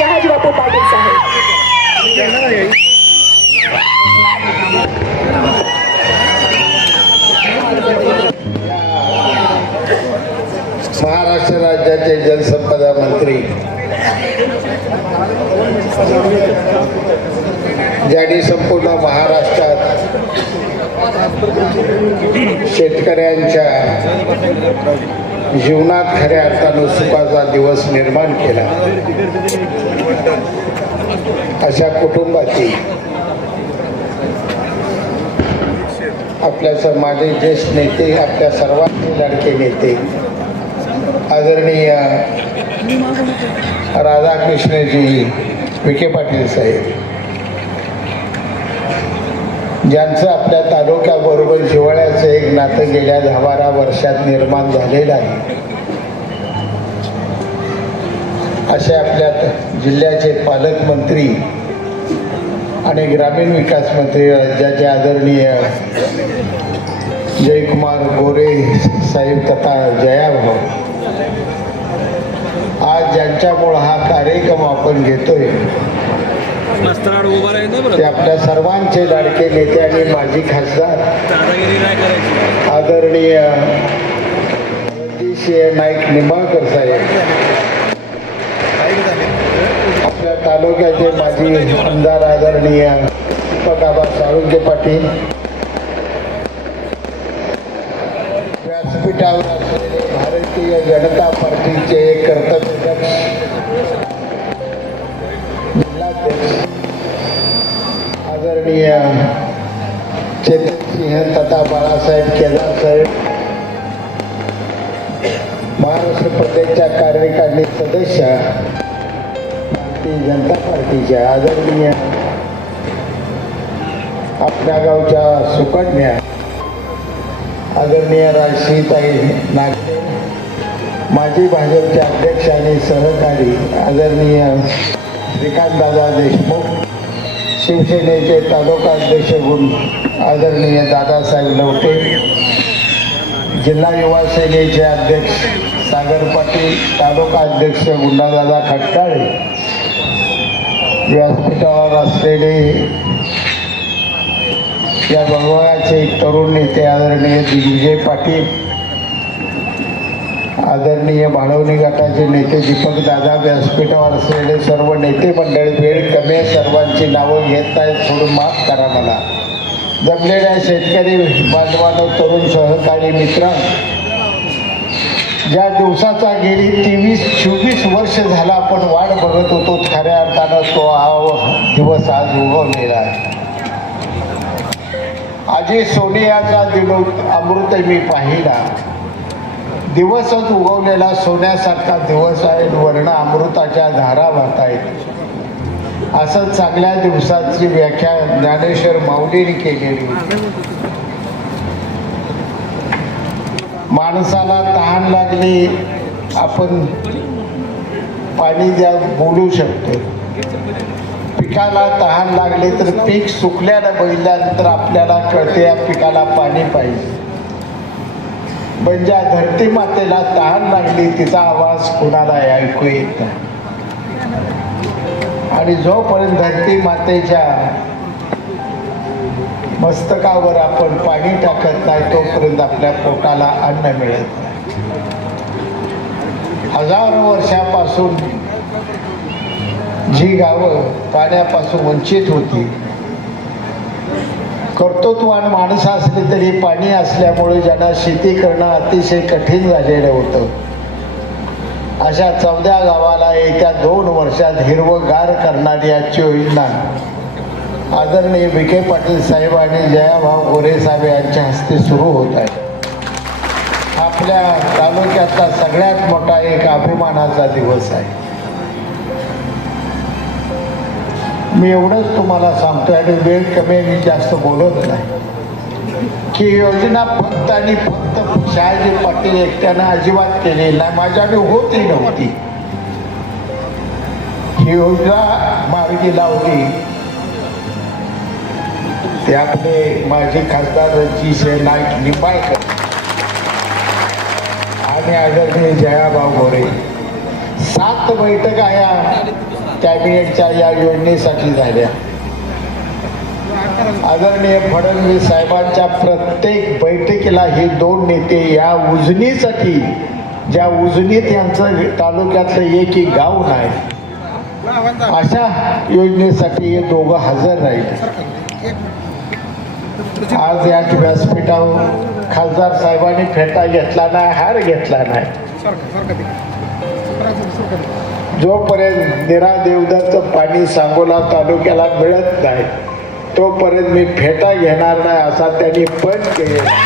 शहाजी बापू पाटील साहेब महाराष्ट्र राज्याचे जलसंपदा मंत्री. ज्यांनी संपूर्ण महाराष्ट्रात शेतकऱ्यांच्या जीवनात खऱ्या अर्थानं सुखाचा दिवस निर्माण केला. अशा कुटुंबाची आपल्या माझे ज्येष्ठ नेते आपल्या सर्वांचे लाडके नेते आदरणीय राधाकृष्णजी विखे पाटील साहेब. ज्यांचं आपल्या तालुक्याबरोबर जिव्हाळ्याचं एक नातं गेल्या दहा बारा वर्षात निर्माण झालेलं आहे. असे आपल्या जिल्ह्याचे पालकमंत्री आणि ग्रामीण विकास मंत्री राज्याचे आदरणीय जयकुमार गोरे साहेब तथा जयाभाऊ आज ज्यांच्यामुळं हा कार्यक्रम आपण घेतोय ते आपल्या सर्वांचे लाडके नेते आणि माजी खासदार. आदरणीय नाईक निंबाळकर साहेब. आपल्या तालुक्याचे माजी आमदार आदरणीय दीपक साळुंके पाटील. व्यासपीठावर भारतीय जनता पार्टीचे जिल्हाध्यक्ष आदरणीय चेतनसिंह तथा बाळासाहेब केदार साहेब. महाराष्ट्र प्रदेशच्या कार्यकारिणी सदस्य भारतीय जनता पार्टीच्या आदरणीय आपल्या गावच्या सुकन्या आदरणीय राजश्रीताई नागरे माजी भाजपचे अध्यक्ष आणि सहकारी आदरणीय श्रीकांतदादा देशमुख शिवसेनेचे तालुका अध्यक्ष गुण आदरणीय दादासाहेब लवटे जिल्हा युवा सेनेचे अध्यक्ष सागर पाटील तालुका अध्यक्ष गुंडादादा खटकाळे व्यासपीठावर असलेले या विभागाचे तरुण नेते आदरणीय दिग्विजय पाटील आदरणीय भाळवणी गटाचे नेते दीपक दादा व्यासपीठावर असलेले सर्व नेते मंडळी वेळ कमी सर्वांची नावं घेत आहेत सोडून माफ करा मला. जमलेल्या शेतकरी बांधवांनो तरुण सहकारी मित्र ज्या दिवसाचा गेली तेवीस चोवीस वर्ष झाला आपण वाट बघत होतो खऱ्या अर्थानं तो हा दिवस आज उगवलेला आहे. आजी सोनियाचा दिलो अमृत मी पाहिला. दिवसच उगवलेला सोन्यासारखा दिवस आहे वर्ण अमृताच्या धारा वाहत आहेत असं चांगल्या दिवसाची व्याख्या ज्ञानेश्वर माऊलीने केलेली. माणसाला तहान लागली आपण पाणी द्या बोलू शकतो. पिकाला तहान लागले तर पीक सुकल्याला बघितल्यानंतर आपल्याला कळते या पिकाला पाणी पाहिजे. म्हणजे पण ज्या धरती मातेला तहान लागली तिचा आवाज कुणाला ऐकू येत नाही. आणि जोपर्यंत धरती मातेच्या मस्तकावर आपण पाणी टाकत नाही तोपर्यंत आपल्या पोटाला अन्न मिळत नाही. हजारो वर्षापासून जी गावं पाण्यापासून वंचित होती कर्तृत्वान माणसं असली तरी पाणी असल्यामुळे ज्यांना शेती करणं अतिशय कठीण झालेलं होतं. अशा चौदा गावाला येत्या दोन वर्षात हिरवगार करणारी आजची योजना. आदरणीय विखे पाटील साहेब आणि जयाभाऊ गोरे साहेब यांच्या हस्ते सुरू होत आहे. आपल्या तालुक्यातला सगळ्यात मोठा एक अभिमानाचा दिवस आहे. मी एवढंच तुम्हाला सांगतो आणि वेळ कमी मी जास्त बोलत नाही. की योजना फक्त आणि फक्त शहाजी पाटील एकट्यानं अजिबात केलेली नाही माझ्याकडे होती नव्हती. ही योजना मार्गी लावली. ते आपले माजी खासदार रणजितसिंह नाईक निंबाळकर आणि आदरणीय जयाभाऊ गोरे. सात बैठका या कॅबिनेटच्या या योजनेसाठी झाल्या. आदरणीय फडणवीस साहेबांच्या प्रत्येक बैठकीला हे दोन नेते या उजनीसाठी ज्या उजनीत यांचं तालुक्यातलं एकही गाव नाही अशा योजनेसाठी हे दोघं हजर राहील. आज या व्यासपीठावर खासदार साहेबांनी फेटा घेतला नाही हार घेतला नाही. जोपर्यंत निरा देवदाचं पाणी सांगोला तालुक्याला मिळत नाही तोपर्यंत मी फेटा घेणार नाही असा त्यांनी पण केलेला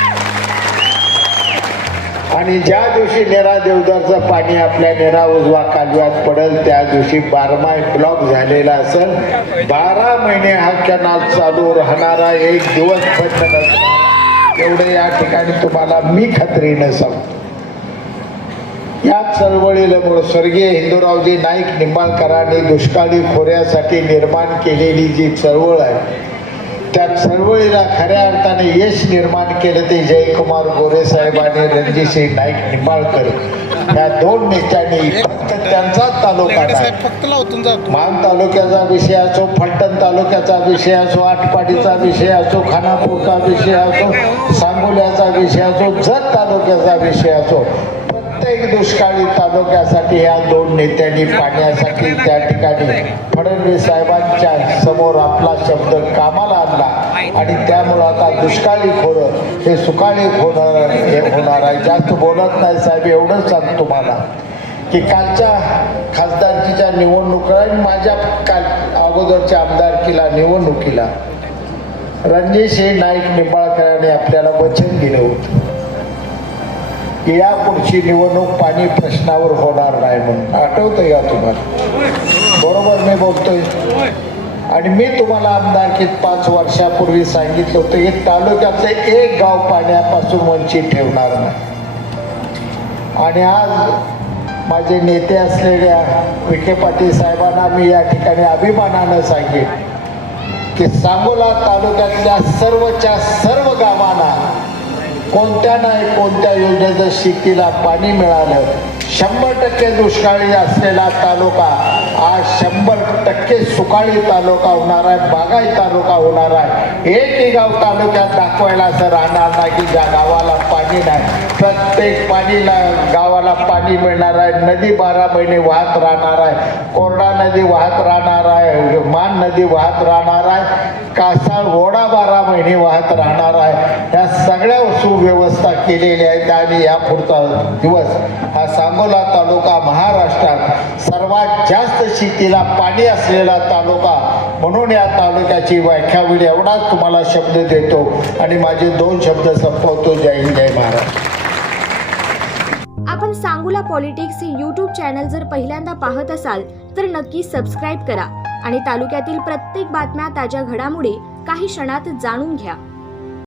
आणि ज्या दिवशी नेरा देवदारचं पाणी आपल्या नेरा उजवा कालव्यात पडेल त्या दिवशी बारमाय ब्लॉक झालेला असेल. बारा महिने हा कॅनाल चालू राहणारा एक दिवस बंद नसणार एवढं या ठिकाणी तुम्हाला मी खात्रीनं सांगतो. या चळवळीमुळे स्वर्गीय हिंदूरावजी नाईक निंबाळकरांनी दुष्काळी खोऱ्यासाठी निर्माण केलेली जी चळवळ आहे त्या चळवळीला खऱ्या अर्थाने यश निर्माण केलं ते जयकुमार गोरे साहेब आणि रणजितसिंह नाईक निंबाळकर. या दोन नेत्यांनी फक्त त्यांचाच तालुका मान तालुक्याचा विषय असो फलटण तालुक्याचा विषय असो आटपाडीचा विषय असो खानापूरचा विषय असो सांगोल्याचा विषय असो जत तालुक्याचा विषय असो प्रत्येक दुष्काळी तालुक्यासाठी या दोन नेत्यांनी पाण्यासाठी त्या ठिकाणी फडणवीस साहेबांच्या समोर आपला शब्द कामाला आणला. आणि त्यामुळं आता दुष्काळी खोरं हे सुकाळी खोरं हे होणार आहे. जास्त बोलत नाही साहेब एवढंच सांग तुम्हाला. की कालच्या खासदारकीच्या निवडणुका आणि माझ्या काल अगोदरच्या आमदारकीला निवडणुकीला रणजितसिंह नाईक निंबाळकरांनी आपल्याला वचन दिलं होतं. की या पुढची निवडणूक पाणी प्रश्नावर होणार नाही म्हणून. आठवतं का तुम्हाला? बरोबर मी बोलतोय. आणि मी तुम्हाला आमदारकीत पाच वर्षापूर्वी सांगितलं होतं की तालुक्यातलं एक गाव पाण्यापासून वंचित ठेवणार नाही. आणि आज माझे नेते असलेल्या विखे पाटील साहेबांना मी या ठिकाणी अभिमानानं सांगेन की सांगोला तालुक्यातल्या सर्वच्या सर्व गावांना कोणत्या नाही कोणत्या योजनेचं शेतीला पाणी मिळालं? शंभर टक्के दुष्काळी असलेला तालुका आज शंभर टक्के सुकाळी तालुका होणार आहे बागाई तालुका होणार आहे. एकही गाव तालुक्यात दाखवायला असं राहणार नाही की ज्या गावाला पाणी नाही. प्रत्येक पाणीला गावाला पाणी मिळणार आहे नदी बारा महिने वाहत राहणार आहे कोरडा नदी वाहत राहणार आहे मान नदी वाहत राहणार आहे कासाळ ओढा बारा महिने वाहत राहणार आहे. केलेले केलेल्या आहेत आणि या पुढचा दिवस हा सांगोला तालुका महाराष्ट्रात सर्वात जास्त शेतीला पाणी असलेला तालुका म्हणून या तालुक्याची व्याख्या होईल एवढाच तुम्हाला शब्द देतो आणि माझे दोन शब्द संपवतो. जय हिंद जय महाराष्ट्र आपण सांगूला पॉलिटिक्स हे यूट्यूब चॅनल जर पहिल्यांदा पाहत असाल तर नक्की सबस्क्राईब करा आणि तालुक्यातील प्रत्येक बातम्या ताज्या घडामोडी काही क्षणात जाणून घ्या.